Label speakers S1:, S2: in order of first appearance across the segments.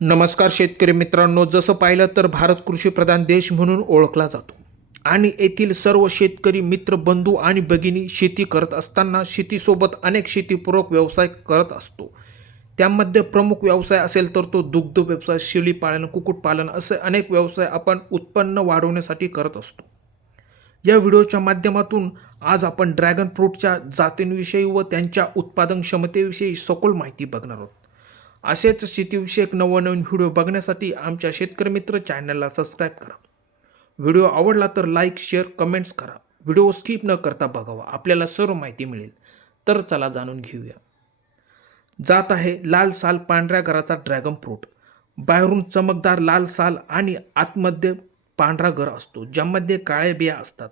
S1: नमस्कार शेतकरी मित्रांनो जसं पाहिलं तर भारत कृषीप्रधान देश म्हणून ओळखला जातो. आणि येथील सर्व शेतकरी मित्र बंधू आणि भगिनी शेती करत असताना शेतीसोबत अनेक शेतीपूरक व्यवसाय करत असतो. त्यामध्ये प्रमुख व्यवसाय असेल तर तो दुग्ध व्यवसाय शेळीपालन कुक्कुटपालन असे अनेक व्यवसाय आपण उत्पन्न वाढवण्यासाठी करत असतो. या व्हिडिओच्या माध्यमातून आज आपण ड्रॅगन फ्रूटच्या जातींविषयी व त्यांच्या उत्पादन क्षमतेविषयी सखोल माहिती बघणार आहोत. असेच शेतीविषयक नवनवीन व्हिडिओ बघण्यासाठी आमच्या शेतकरी मित्र चॅनलला सबस्क्राईब करा. व्हिडिओ आवडला तर लाईक शेअर कमेंट्स करा. व्हिडिओ स्किप न करता बघावा. आपल्याला सर्व माहिती मिळेल. तर चला जाणून घेऊया. जात आहे लाल साल पांढऱ्या घराचा ड्रॅगन फ्रूट बाहेरून चमकदार लाल साल आणि आतमध्ये पांढरा घर असतो ज्यामध्ये काळ्या बिया असतात.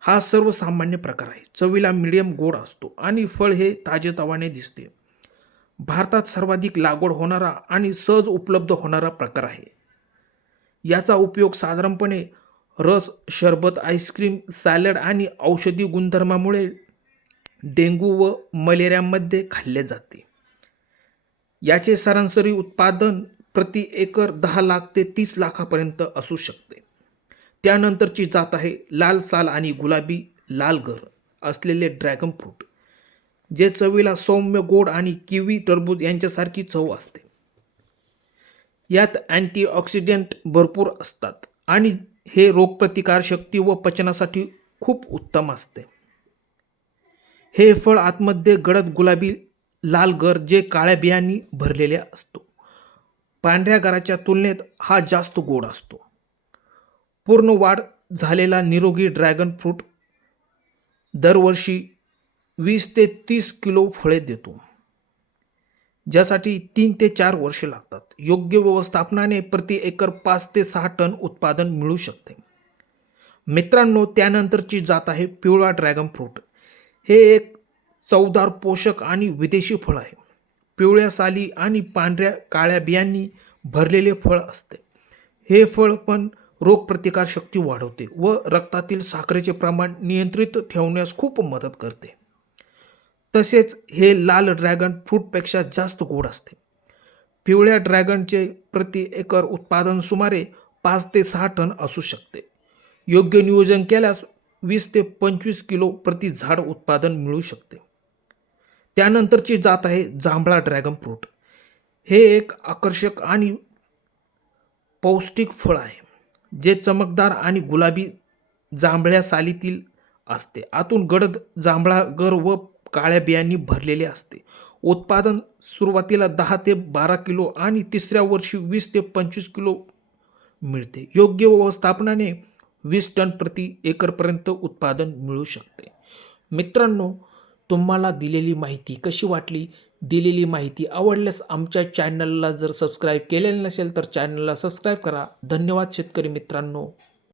S1: हा सर्वसामान्य प्रकार आहे. चवीला मिडियम गोड असतो आणि फळ हे ताजेतवाने दिसते. भारतात सर्वाधिक लागवड होणारा आणि सहज उपलब्ध होणारा प्रकार आहे. याचा उपयोग साधारणपणे रस शरबत आईस्क्रीम सॅलड आणि औषधी गुणधर्मामुळे डेंगू व मलेरियामध्ये खाल्ले जाते. याचे सरासरी उत्पादन प्रति एकर दहा लाख ते तीस लाखापर्यंत असू शकते. त्यानंतरची जात आहे लाल साल आणि गुलाबी लाल घर असलेले ड्रॅगन फ्रूट. जे चवीला सौम्य गोड आणि किवी टरबूज यांच्यासारखी चव असते. यात अँटीऑक्सिडेंट भरपूर असतात आणि हे रोगप्रतिकारशक्ती व पचनासाठी खूप उत्तम असते. हे फळ आतमध्ये गडद गुलाबी लाल गर जे काळ्या बियांनी भरलेले असतो. पांढऱ्या गराच्या तुलनेत हा जास्त गोड असतो. पूर्ण वाढ झालेला निरोगी ड्रॅगन फ्रूट दरवर्षी वीस ते तीस किलो फळे देतो ज्यासाठी तीन ते चार वर्षे लागतात. योग्य व्यवस्थापनाने प्रति एकर पाच ते सहा टन उत्पादन मिळू शकते. मित्रांनो त्यानंतरची जात आहे पिवळा ड्रॅगन फ्रूट. हे एक चवदार पोषक आणि विदेशी फळ आहे. पिवळ्या साली आणि पांढऱ्या काळ्या बियांनी भरलेले फळ असते. हे फळ पण रोगप्रतिकारशक्ती वाढवते व रक्तातील साखरेचे प्रमाण नियंत्रित ठेवण्यास खूप मदत करते. तसेच हे लाल ड्रॅगन फ्रूटपेक्षा जास्त गोड असते. पिवळ्या ड्रॅगनचे प्रति एकर उत्पादन सुमारे पाच ते सहा टन असू शकते. योग्य नियोजन केल्यास वीस ते पंचवीस किलो प्रति झाड उत्पादन मिळू शकते. त्यानंतरची जात आहे जांभळा ड्रॅगन फ्रूट. हे एक आकर्षक आणि पौष्टिक फळ आहे जे चमकदार आणि गुलाबी जांभळ्या सालीतील असते. आतून गडद जांभळा गर व काळ्या बियांनी भरलेले असते. उत्पादन सुरुवातीला दहा ते बारा किलो आणि तिसऱ्या वर्षी वीस ते पंचवीस किलो मिळते. योग्य व्यवस्थापनाने वीस टन प्रति एकरपर्यंत उत्पादन मिळू शकते. मित्रांनो तुम्हाला दिलेली माहिती कशी वाटली? दिलेली माहिती आवडल्यास आमच्या चॅनलला जर सबस्क्राईब केलेलं नसेल तर चॅनलला सबस्क्राईब करा. धन्यवाद शेतकरी मित्रांनो.